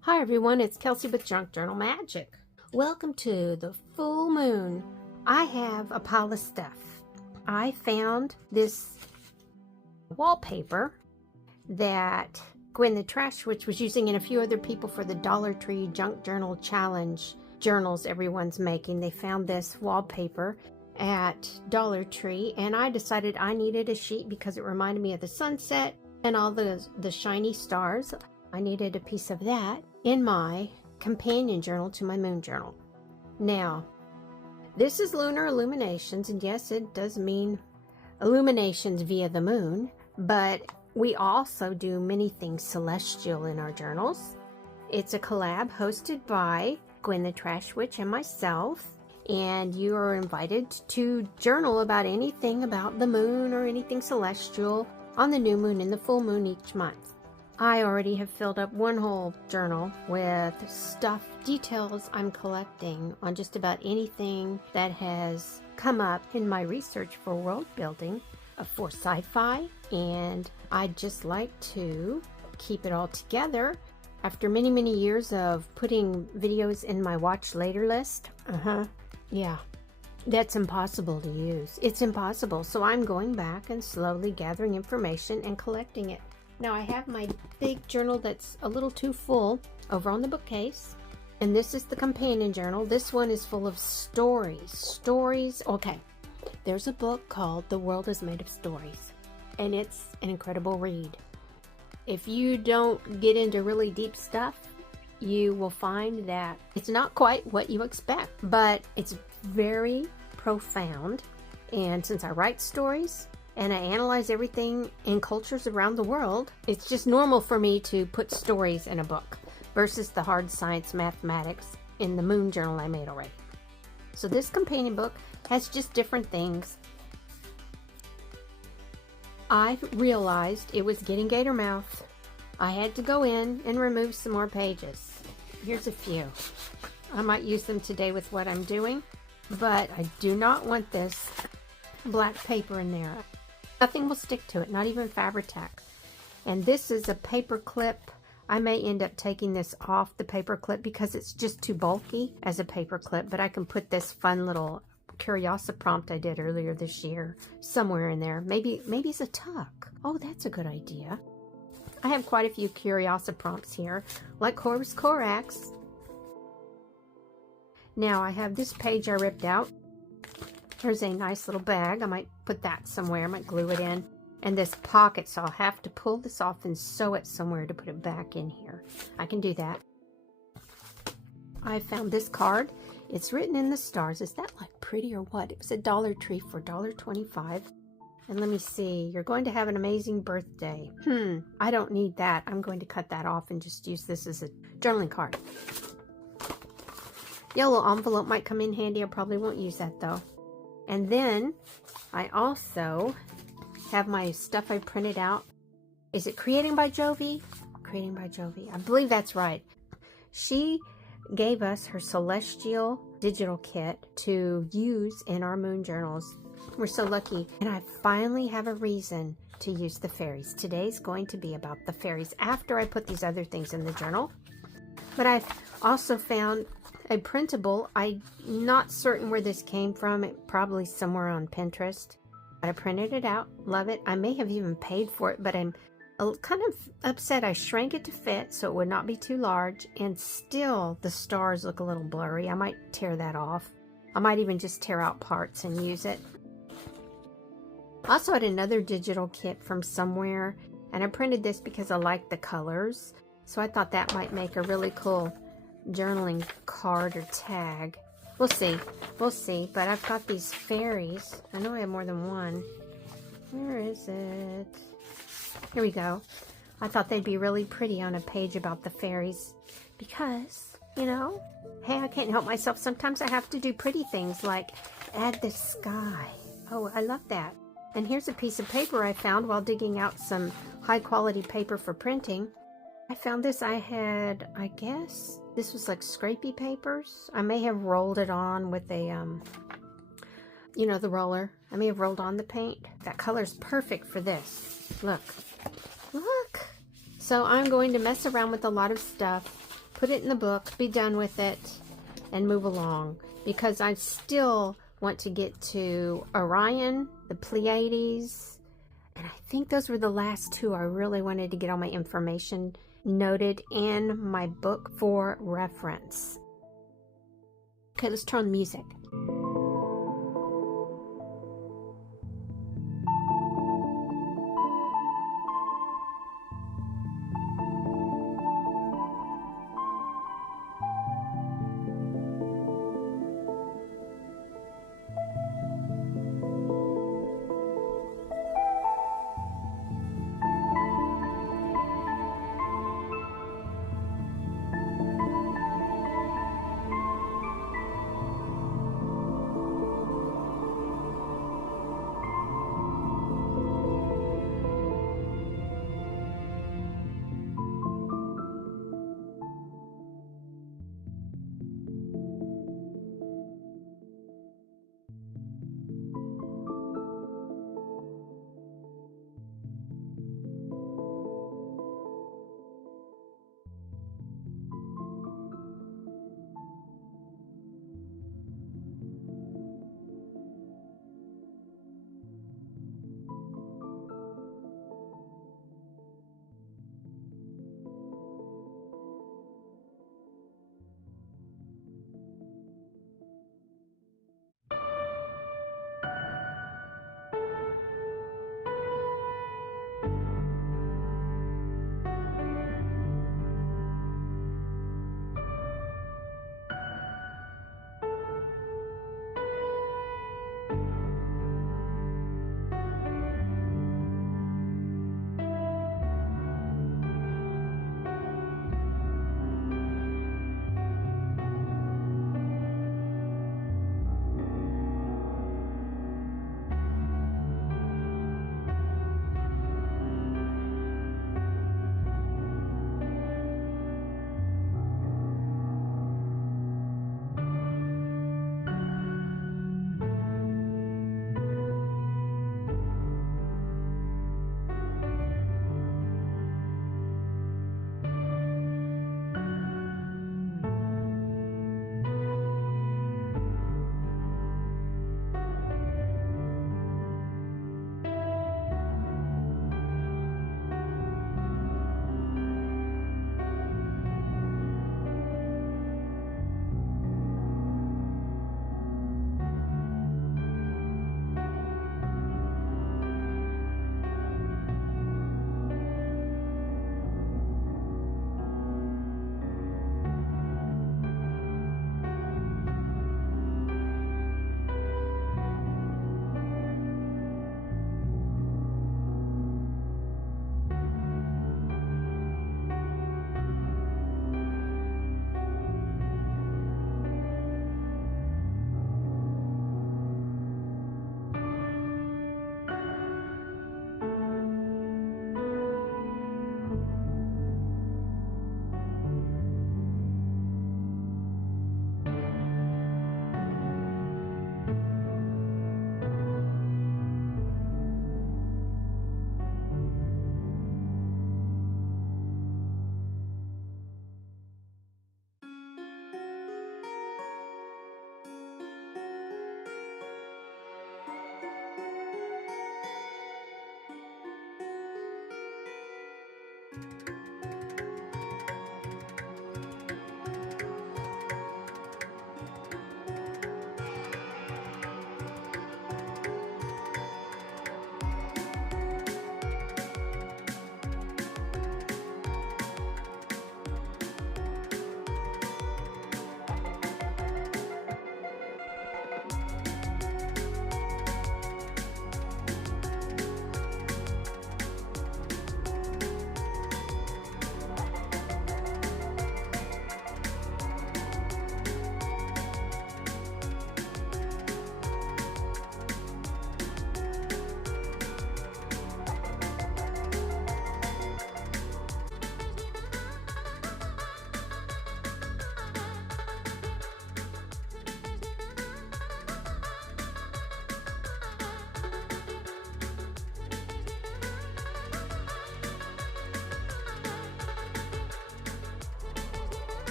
Hi everyone, it's Kelsey with Junk Journal Magic. Welcome to the full moon. I have a pile of stuff. I found this wallpaper that Gwen the Trash Witch was using and a few other people for the Dollar Tree Junk Journal Challenge journals everyone's making. They found this wallpaper at Dollar Tree and I decided I needed a sheet because it reminded me of the sunset and all the shiny stars. I needed a piece of that in my companion journal to my moon journal. Now, this is Lunar Illuminations, and yes, it does mean illuminations via the moon, but we also do many things celestial in our journals. It's a collab hosted by Gwen the Trash Witch and myself, and you are invited to journal about anything about the moon or anything celestial on the new moon and the full moon each month. I already have filled up one whole journal with stuff, details I'm collecting on just about anything that has come up in my research for world building for sci-fi, and I'd just like to keep it all together. After many years of putting videos in my watch later list, yeah, that's impossible to use. It's impossible, so I'm going back and slowly gathering information and collecting it. Now I have my big journal that's a little too full over on the bookcase, and this is the companion journal. This one is full of stories. Okay, there's a book called The World is Made of Stories, and it's an incredible read. If you don't get into really deep stuff, you will find that it's not quite what you expect, but it's very profound. And since I write stories and I analyze everything in cultures around the world, it's just normal for me to put stories in a book versus the hard science mathematics in the moon journal I made already. So this companion book has just different things. I realized it was getting gator mouth. I had to go in and remove some more pages. Here's a few. I might use them today with what I'm doing, but I do not want this black paper in there. Nothing will stick to it, not even Fabri-Tac. And this is a paper clip. I may end up taking this off the paper clip because it's just too bulky as a paper clip, but I can put this fun little Curiosity prompt I did earlier this year somewhere in there. Maybe it's a tuck. Oh, that's a good idea. I have quite a few Curiosity prompts here, like Horus Corax. Now I have this page I ripped out. Here's a nice little bag. I might put that somewhere. I might glue it in. And this pocket, so I'll have to pull this off and sew it somewhere to put it back in here. I can do that. I found this card. It's written in the stars. Is that like pretty or what? It was at Dollar Tree for $1.25. And let me see. You're going to have an amazing birthday. I don't need that. I'm going to cut that off and just use this as a journaling card. Yellow envelope might come in handy. I probably won't use that though. And then I also have my stuff I printed out. Is it Creating by Jovi? Creating by Jovi. I believe that's right. She gave us her celestial digital kit to use in our moon journals. We're so lucky. And I finally have a reason to use the fairies. Today's going to be about the fairies after I put these other things in the journal. But I've also found a printable. I'm not certain where this came from. It probably somewhere on Pinterest. But I printed it out. Love it. I may have even paid for it, but I'm kind of upset I shrank it to fit so it would not be too large, and still the stars look a little blurry. I might tear that off. I might even just tear out parts and use it. I also had another digital kit from somewhere, and I printed this because I like the colors. So I thought that might make a really cool journaling card or tag. We'll see, but I've got these fairies. I know I have more than one. Where is it? Here we go. I thought they'd be really pretty on a page about the fairies because, you know, hey, I can't help myself. Sometimes I have to do pretty things like add the sky. Oh, I love that. And here's a piece of paper I found while digging out some high quality paper for printing. I found this. I guess this was like scrapey papers. I may have rolled it on with a, you know, the roller. I may have rolled on the paint. That color's perfect for this. Look. So I'm going to mess around with a lot of stuff put it in the book, be done with it, and move along, because I still want to get to Orion, the Pleiades, and I think those were the last two I really wanted to get all my information noted in my book for reference. Okay, let's turn on the music.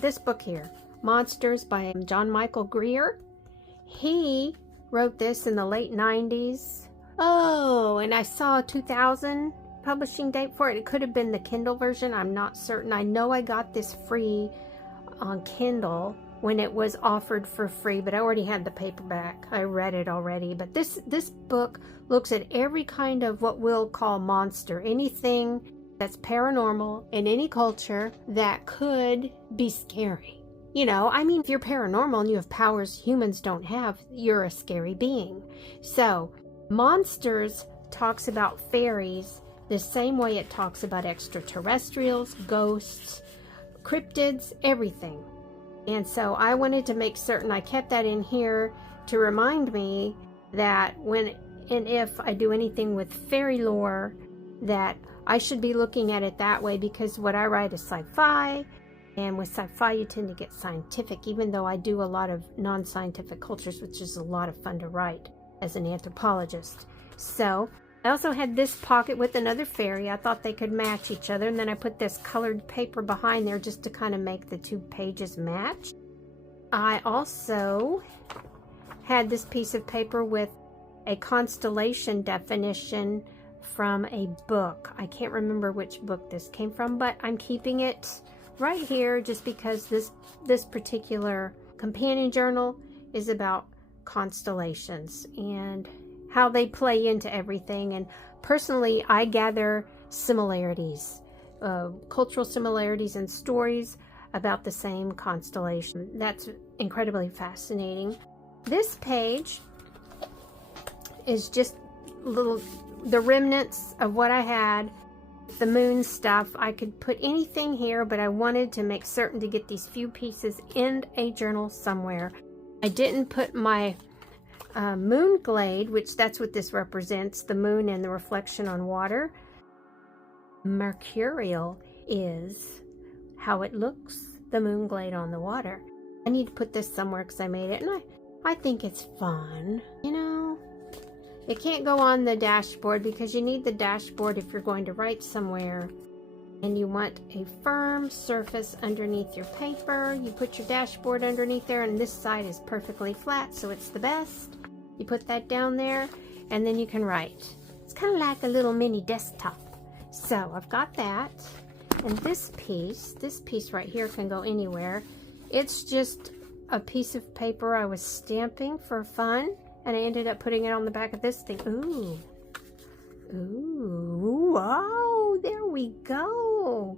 this book here, Monsters by John Michael Greer. He wrote this in the late 90s. Oh, and I saw a 2000 publishing date for it. It could have been the Kindle version. I'm not certain. I know I got this free on Kindle when it was offered for free, but I already had the paperback. I read it already. But this book looks at every kind of what we'll call monster, anything that's paranormal in any culture that could be scary. You know, I mean, if you're paranormal and you have powers humans don't have, you're a scary being. So, Monsters talks about fairies the same way it talks about extraterrestrials, ghosts, cryptids, everything. And so I wanted to make certain I kept that in here to remind me that when and if I do anything with fairy lore, that I should be looking at it that way, because what I write is sci-fi, and with sci-fi you tend to get scientific, even though I do a lot of non-scientific cultures, which is a lot of fun to write as an anthropologist. So I also had this pocket with another fairy. I thought they could match each other, and then I put this colored paper behind there just to kind of make the two pages match. I also had this piece of paper with a constellation definition from a book. I can't remember which book this came from, but I'm keeping it right here just because this particular companion journal is about constellations and how they play into everything. And personally, I gather similarities, cultural similarities and stories about the same constellation. That's incredibly fascinating. This page is just the remnants of what I had, the moon stuff. I could put anything here, but I wanted to make certain to get these few pieces in a journal somewhere. I didn't put my moon glade, which that's what this represents, the moon and the reflection on water. Mercurial is how it looks, the moon glade on the water. I need to put this somewhere because I made it, and I think it's fun. You know, it can't go on the dashboard because you need the dashboard if you're going to write somewhere. And you want a firm surface underneath your paper. You put your dashboard underneath there, and this side is perfectly flat, so it's the best. You put that down there, and then you can write. It's kind of like a little mini desktop. So I've got that. And this piece right here can go anywhere. It's just a piece of paper I was stamping for fun, and I ended up putting it on the back of this thing. Ooh. Ooh, wow, there we go.